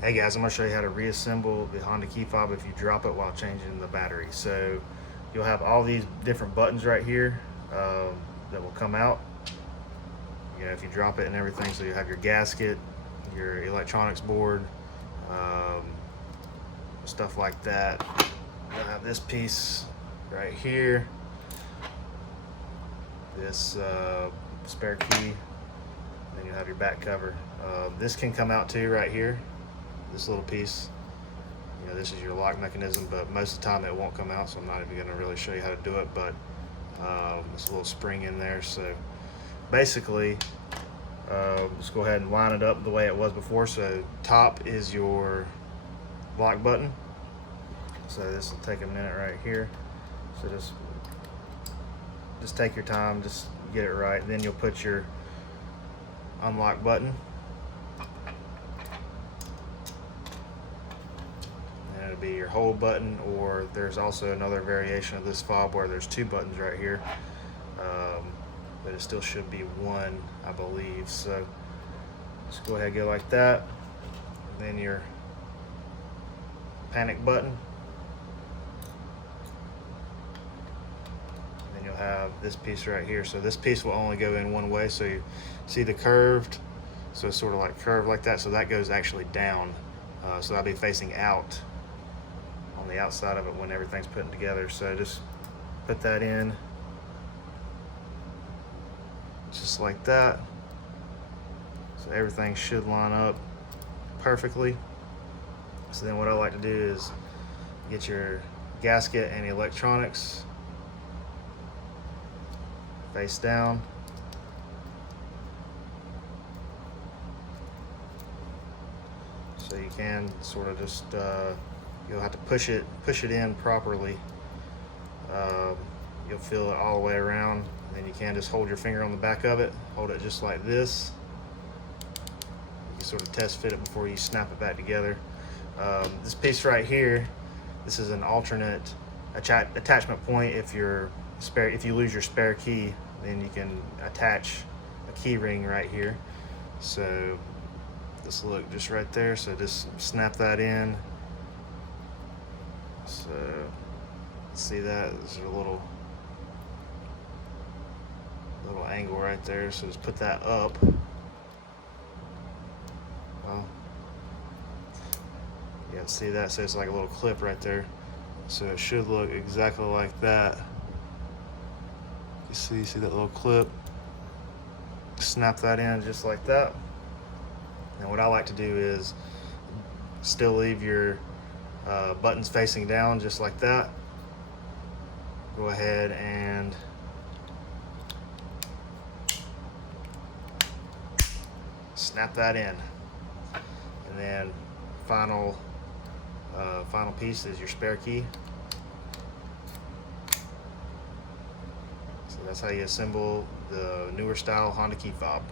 Hey guys, I'm going to show you how to reassemble the Honda key fob if you drop it while changing the battery. So you'll have all these different buttons right here that will come out, you know, if you drop it and everything. So you have your gasket, your electronics board, stuff like that. You'll have this piece right here, this spare key, then you have your back cover. This can come out too right here, this little piece. You know, this is your lock mechanism, but most of the time it won't come out, so I'm not even going to really show you how to do it. But there's a little spring in there. So basically, let's go ahead and line it up the way it was before. So top is your lock button. So this will take a minute right here. So just take your time, just get it right. Then you'll put your unlock button. And it'll be your hold button, or there's also another variation of this fob where there's two buttons right here. But it still should be one, I believe. So just go ahead and go like that. And then your panic button. Then you'll have this piece right here. So this piece will only go in one way. So you see the curved, so it's sort of like curved like that. So that goes actually down. So that'll be facing out on the outside of it when everything's put together. So just put that in just like that. So everything should line up perfectly. So then what I like to do is get your gasket and electronics face down. So you can sort of just, you'll have to push it in properly. You'll feel it all the way around. And then you can just hold your finger on the back of it, hold it just like this. You sort of test fit it before you snap it back together. This piece right here, this is an alternate attachment point. If you lose your spare key, then you can attach a key ring right here. So this look just right there. So just snap that in. So see that there's a little angle right there. So just put that up. Well, yeah, see that? So it's like a little clip right there. So it should look exactly like that. You see that little clip? Snap that in just like that. And what I like to do is still leave your buttons facing down just like that. Go ahead and snap that in. And then final piece is your spare key. So that's how you assemble the newer style Honda key fob.